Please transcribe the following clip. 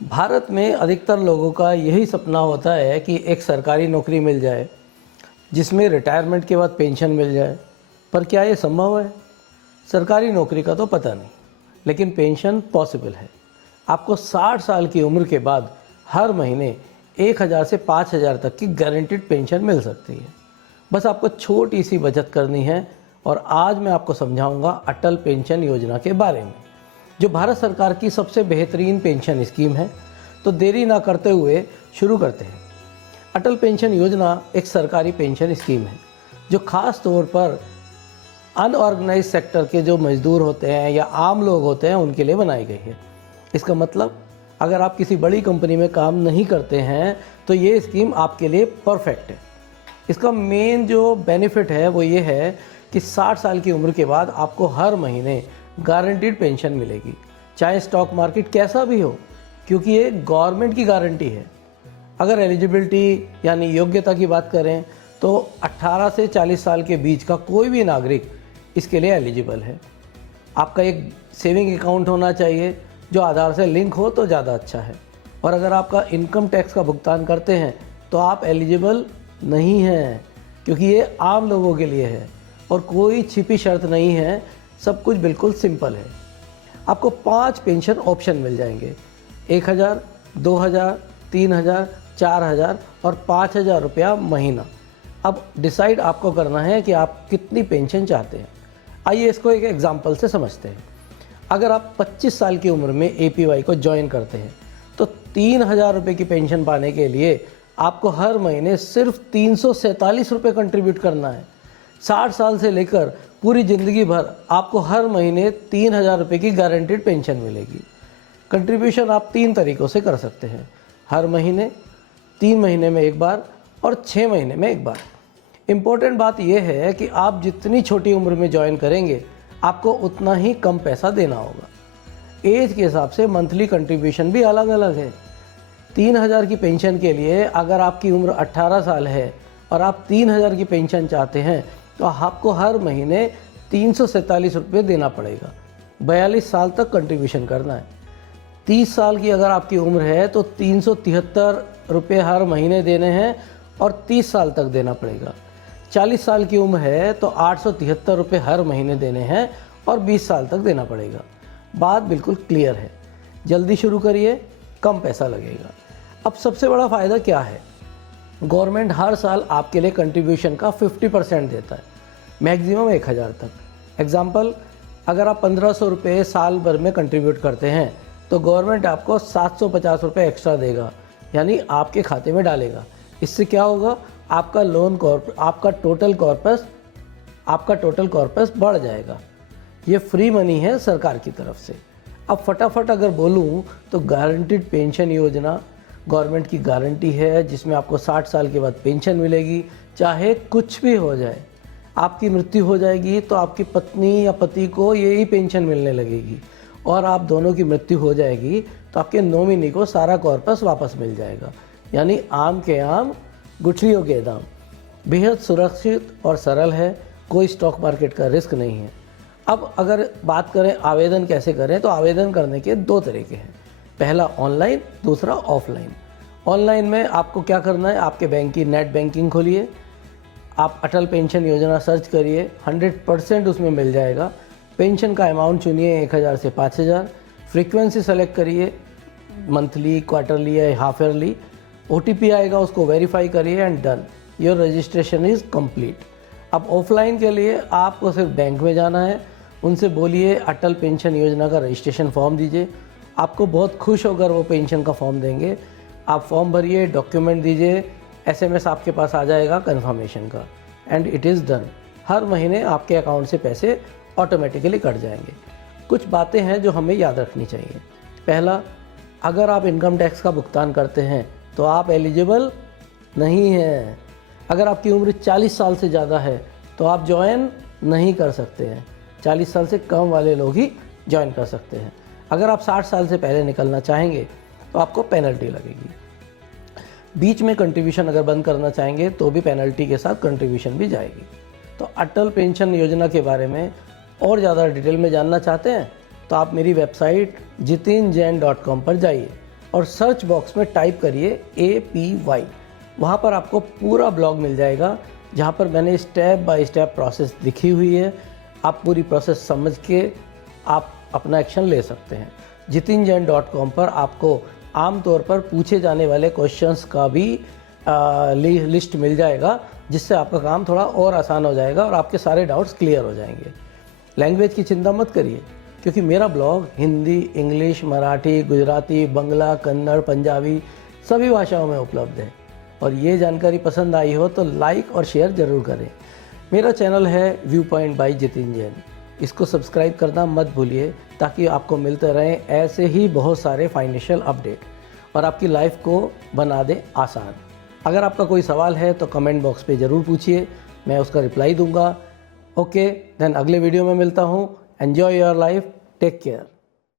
भारत में अधिकतर लोगों का यही सपना होता है कि एक सरकारी नौकरी मिल जाए जिसमें रिटायरमेंट के बाद पेंशन मिल जाए। पर क्या ये संभव है? सरकारी नौकरी का तो पता नहीं, लेकिन पेंशन पॉसिबल है। आपको 60 साल की उम्र के बाद हर महीने 1000 से 5000 तक की गारंटीड पेंशन मिल सकती है। बस आपको छोटी सी बचत करनी है। और आज मैं आपको समझाऊंगा अटल पेंशन योजना के बारे में, जो भारत सरकार की सबसे बेहतरीन पेंशन स्कीम है। तो देरी ना करते हुए शुरू करते हैं। अटल पेंशन योजना एक सरकारी पेंशन स्कीम है जो खास तौर पर अनऑर्गेनाइज सेक्टर के जो मजदूर होते हैं या आम लोग होते हैं उनके लिए बनाई गई है। इसका मतलब अगर आप किसी बड़ी कंपनी में काम नहीं करते हैं तो ये स्कीम आपके लिए परफेक्ट है। इसका मेन जो बेनिफिट है वो ये है कि 60 साल की उम्र के बाद आपको हर महीने गारंटीड पेंशन मिलेगी, चाहे स्टॉक मार्केट कैसा भी हो, क्योंकि ये गवर्नमेंट की गारंटी है। अगर एलिजिबिलिटी यानी योग्यता की बात करें तो 18 से 40 साल के बीच का कोई भी नागरिक इसके लिए एलिजिबल है। आपका एक सेविंग अकाउंट होना चाहिए जो आधार से लिंक हो तो ज़्यादा अच्छा है। और अगर आपका इनकम टैक्स का भुगतान करते हैं तो आप एलिजिबल नहीं हैं, क्योंकि ये आम लोगों के लिए है और कोई छिपी शर्त नहीं है। सब कुछ बिल्कुल सिंपल है। आपको 5 पेंशन ऑप्शन मिल जाएंगे, 1000, 2000, 3000, 4000 और 5000 रुपया महीना। अब डिसाइड आपको करना है कि आप कितनी पेंशन चाहते हैं। आइए इसको एक एग्जांपल से समझते हैं। अगर आप 25 साल की उम्र में APY को ज्वाइन करते हैं तो 3000 रुपये की पेंशन पाने के लिए आपको हर महीने सिर्फ 347 रुपये कंट्रीब्यूट करना है। 60 साल से लेकर पूरी ज़िंदगी भर आपको हर महीने 3000 रुपये की गारंटीड पेंशन मिलेगी। कंट्रीब्यूशन आप 3 तरीक़ों से कर सकते हैं, हर महीने, 3 महीने में एक बार और 6 महीने में एक बार। इम्पोर्टेंट बात यह है कि आप जितनी छोटी उम्र में ज्वाइन करेंगे आपको उतना ही कम पैसा देना होगा। एज के हिसाब से मंथली कंट्रीब्यूशन भी अलग अलग है। 3000 की पेंशन के लिए अगर आपकी उम्र 18 साल है और आप 3000 की पेंशन चाहते हैं तो आपको हर महीने 347 रुपये देना पड़ेगा। 42 साल तक कंट्रीब्यूशन करना है। 30 साल की अगर आपकी उम्र है तो 373 रुपये हर महीने देने हैं और 30 साल तक देना पड़ेगा। 40 साल की उम्र है तो 873 रुपये हर महीने देने हैं और 20 साल तक देना पड़ेगा। बात बिल्कुल क्लियर है। जल्दी शुरू करिए, कम पैसा लगेगा। अब सबसे बड़ा फ़ायदा क्या है? गवर्नमेंट हर साल आपके लिए कंट्रीब्यूशन का 50% देता है, मैक्सिमम 1000 तक। एग्जाम्पल, अगर आप 1500 रुपये साल भर में कंट्रीब्यूट करते हैं तो गवर्नमेंट आपको 750 रुपये एक्स्ट्रा देगा, यानी आपके खाते में डालेगा। इससे क्या होगा? आपका टोटल कॉर्पस बढ़ जाएगा। ये फ्री मनी है सरकार की तरफ से। अब फटाफट अगर बोलूँ तो गारंटीड पेंशन योजना गवर्नमेंट की गारंटी है जिसमें आपको 60 साल के बाद पेंशन मिलेगी, चाहे कुछ भी हो जाए। आपकी मृत्यु हो जाएगी तो आपकी पत्नी या पति को यही पेंशन मिलने लगेगी, और आप दोनों की मृत्यु हो जाएगी तो आपके नॉमिनी को सारा कॉर्पस वापस मिल जाएगा। यानी आम के आम, गुठलियों के दाम। बेहद सुरक्षित और सरल है, कोई स्टॉक मार्केट का रिस्क नहीं है। अब अगर बात करें आवेदन कैसे करें, तो आवेदन करने के 2 तरीके हैं, पहला ऑनलाइन, दूसरा ऑफलाइन। ऑनलाइन में आपको क्या करना है, आपके बैंक की नेट बैंकिंग खोलिए, आप अटल पेंशन योजना सर्च करिए, 100% उसमें मिल जाएगा। पेंशन का अमाउंट चुनिए 1000 से 5000, फ्रीक्वेंसी सेलेक्ट करिए, मंथली, क्वार्टरली या हाफ ईयरली। OTP आएगा, उसको वेरीफाई करिए and done, your registration is complete. अब ऑफलाइन के लिए आपको सिर्फ बैंक में जाना है, उनसे बोलिए अटल पेंशन योजना का रजिस्ट्रेशन फॉर्म दीजिए। आपको बहुत खुश होकर वो पेंशन का फॉर्म देंगे। आप फॉर्म भरिए, डॉक्यूमेंट दीजिए, SMS आपके पास आ जाएगा कन्फर्मेशन का, एंड इट इज़ डन। हर महीने आपके अकाउंट से पैसे ऑटोमेटिकली कट जाएंगे। कुछ बातें हैं जो हमें याद रखनी चाहिए। पहला, अगर आप इनकम टैक्स का भुगतान करते हैं तो आप एलिजिबल नहीं हैं। अगर आपकी उम्र 40 साल से ज़्यादा है तो आप ज्वाइन नहीं कर सकते हैं। 40 साल से कम वाले लोग ही ज्वाइन कर सकते हैं। अगर आप 60 साल से पहले निकलना चाहेंगे तो आपको पेनल्टी लगेगी। बीच में कंट्रीब्यूशन अगर बंद करना चाहेंगे तो भी पेनल्टी के साथ कंट्रीब्यूशन भी जाएगी। तो अटल पेंशन योजना के बारे में और ज़्यादा डिटेल में जानना चाहते हैं तो आप मेरी वेबसाइट jitinjain.com पर जाइए और सर्च बॉक्स में टाइप करिए APY। वहाँ पर आपको पूरा ब्लॉग मिल जाएगा जहाँ पर मैंने स्टेप बाय स्टेप प्रोसेस लिखी हुई है। आप पूरी प्रोसेस समझ के आप अपना एक्शन ले सकते हैं। jitinjain.com पर आपको आमतौर पर पूछे जाने वाले क्वेश्चंस का भी लिस्ट मिल जाएगा, जिससे आपका काम थोड़ा और आसान हो जाएगा और आपके सारे डाउट्स क्लियर हो जाएंगे। लैंग्वेज की चिंता मत करिए, क्योंकि मेरा ब्लॉग हिंदी, इंग्लिश, मराठी, गुजराती, बंगला, कन्नड़, पंजाबी सभी भाषाओं में उपलब्ध है। और ये जानकारी पसंद आई हो तो लाइक और शेयर ज़रूर करें। मेरा चैनल है view point by Jitin Jain, इसको सब्सक्राइब करना मत भूलिए, ताकि आपको मिलते रहें ऐसे ही बहुत सारे फाइनेंशियल अपडेट और आपकी लाइफ को बना दे आसान। अगर आपका कोई सवाल है तो कमेंट बॉक्स पे ज़रूर पूछिए, मैं उसका रिप्लाई दूंगा। ओके, देन अगले वीडियो में मिलता हूँ। Enjoy your life, take care.